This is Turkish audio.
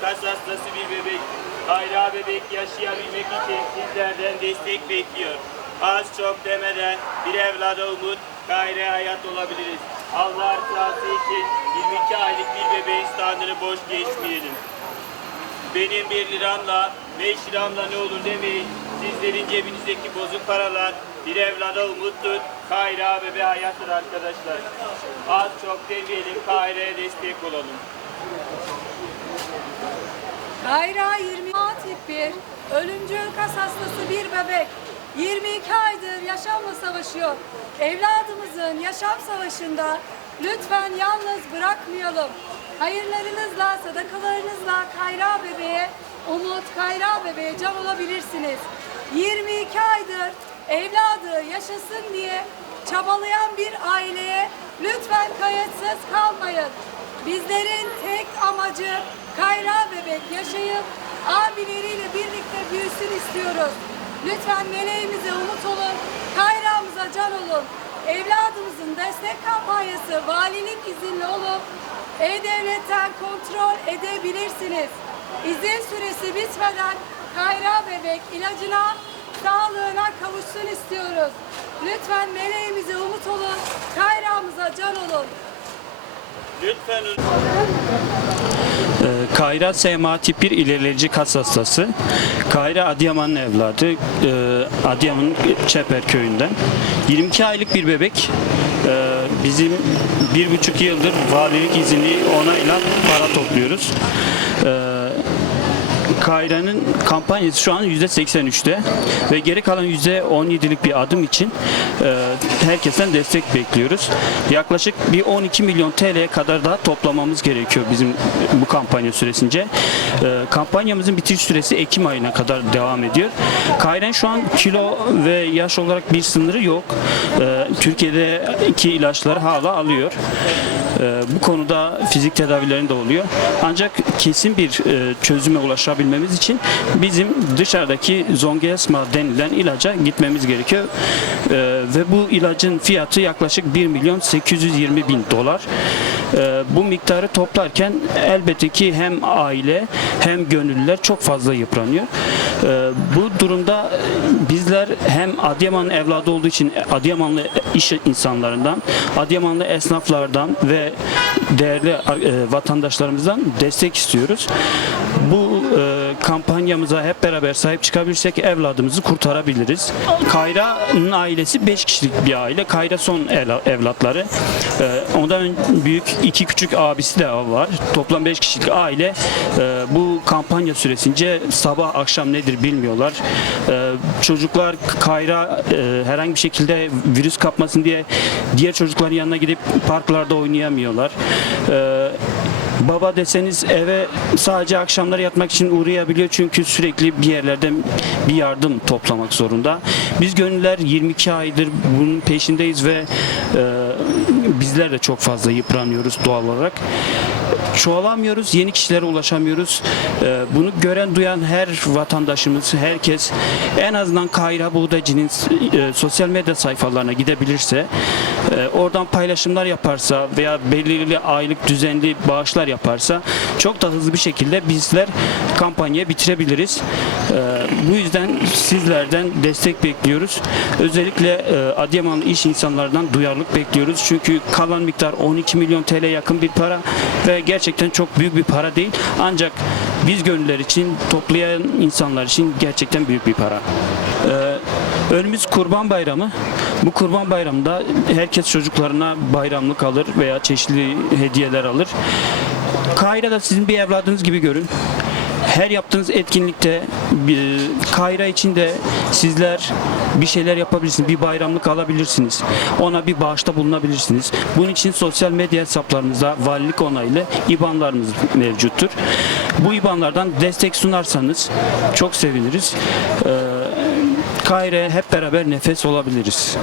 kas hastası bir bebek. Hayra bebek yaşayabilmek için sizlerden destek bekliyor. Az çok demeden bir evlada umut, gayre hayat olabiliriz. Allah rızası için 22 aylık bir bebeğin standını boş geçmeyelim. Benim bir liramla, beş liramla ne olur demeyin. Sizlerin cebinizdeki bozuk paralar bir evlada umuttur. Kayra bebe hayattır arkadaşlar. Az çok demeyelim, Kayra'ya destek olalım. Kayra 20 tip 1, ölümcül kas hastası bir bebek. 22 aydır yaşamla savaşıyor. Evladımızın yaşam savaşında lütfen yalnız bırakmayalım. Hayırlarınızla, sadakalarınızla Kayra bebeğe, umut Kayra bebeğe can olabilirsiniz. 22 aydır evladı yaşasın diye çabalayan bir aileye lütfen kayıtsız kalmayın. Bizlerin tek amacı Kayra bebek yaşayıp abileriyle birlikte büyüsün istiyoruz. Lütfen meleğimize umut olun, Kayra'mıza can olun. Evladımızın destek kampanyası valilik izinli olup E-Devlet'ten kontrol edebilirsiniz. İzin süresi bitmeden Kayra bebek ilacına, sağlığına kavuşsun istiyoruz. Lütfen meleğimize umut olun, Kayra'mıza can olun. Ee, Kayra SMA tip 1 ilerleyici kas hastası. Kayra Adıyaman'ın evladı. Ee, Adıyaman'ın Çeper köyünden. 22 aylık bir bebek. Ee, Bizim bir buçuk yıldır valilik izinli onayla para topluyoruz. Ee, Kayra'nın kampanyası şu an %83'te ve geri kalan %17'lik bir adım için e, herkesten destek bekliyoruz. Yaklaşık bir 12 milyon TL'ye kadar daha toplamamız gerekiyor bizim bu kampanya süresince. E, kampanyamızın bitiş süresi Ekim ayına kadar devam ediyor. Kayra'nın şu an kilo ve yaş olarak bir sınırı yok. E, Türkiye'deki ilaçları hala alıyor. E, bu konuda fizik tedavilerinde oluyor. Ancak kesin bir e, çözüme ulaşabilmemiz için bizim dışarıdaki Zongezma denilen ilaca gitmemiz gerekiyor. E, ve bu ilacın fiyatı yaklaşık 1 milyon 820 bin dolar. E, bu miktarı toplarken elbette ki hem aile hem gönüllüler çok fazla yıpranıyor. E, bu durumda bizler hem Adıyaman'ın evladı olduğu için Adıyamanlı iş insanlarından, Adıyamanlı esnaflardan ve değerli e, vatandaşlarımızdan destek istiyoruz. Bu e, kampanyamıza hep beraber sahip çıkabilirsek evladımızı kurtarabiliriz. Kayra'nın ailesi 5 kişilik bir aile. Kayra son evlatları. E, ondan büyük iki küçük abisi de var. Toplam 5 kişilik aile e, bu kampanya süresince sabah akşam nedir bilmiyorlar. E, çocuklar Kayra e, herhangi bir şekilde virüs kapmasın diye diğer çocukların yanına gidip parklarda oynayamıyorlar. E, Baba deseniz eve sadece akşamları yatmak için uğrayabiliyor çünkü sürekli bir yerlerden bir yardım toplamak zorunda. Biz gönüller 22 aydır bunun peşindeyiz ve e, bizler de çok fazla yıpranıyoruz doğal olarak. Çoğalamıyoruz, yeni kişilere ulaşamıyoruz. E, bunu gören duyan her vatandaşımız, herkes en azından Kayra Buğdacı'nın e, sosyal medya sayfalarına gidebilirse, e, oradan paylaşımlar yaparsa veya belirli aylık düzenli bağışlar yaparsa çok da hızlı bir şekilde bizler kampanyayı bitirebiliriz. E, bu yüzden sizlerden destek bekliyoruz. Özellikle e, Adıyamanlı iş insanlardan duyarlılık bekliyoruz. Çünkü kalan miktar 12 milyon TL yakın bir para ve gerçekten çok büyük bir para değil. Ancak biz gönüller için, toplayan insanlar için gerçekten büyük bir para. E, Önümüz Kurban Bayramı. Bu Kurban Bayramı'nda herkes çocuklarına bayramlık alır veya çeşitli hediyeler alır. Kayra'da sizin bir evladınız gibi görün. Her yaptığınız etkinlikte bir Kayra için de sizler bir şeyler yapabilirsiniz. Bir bayramlık alabilirsiniz. Ona bir bağışta bulunabilirsiniz. Bunun için sosyal medya hesaplarımızda valilik onaylı IBAN'larımız mevcuttur. Bu IBAN'lardan destek sunarsanız çok seviniriz. Ee, Kayre hep beraber nefes olabiliriz.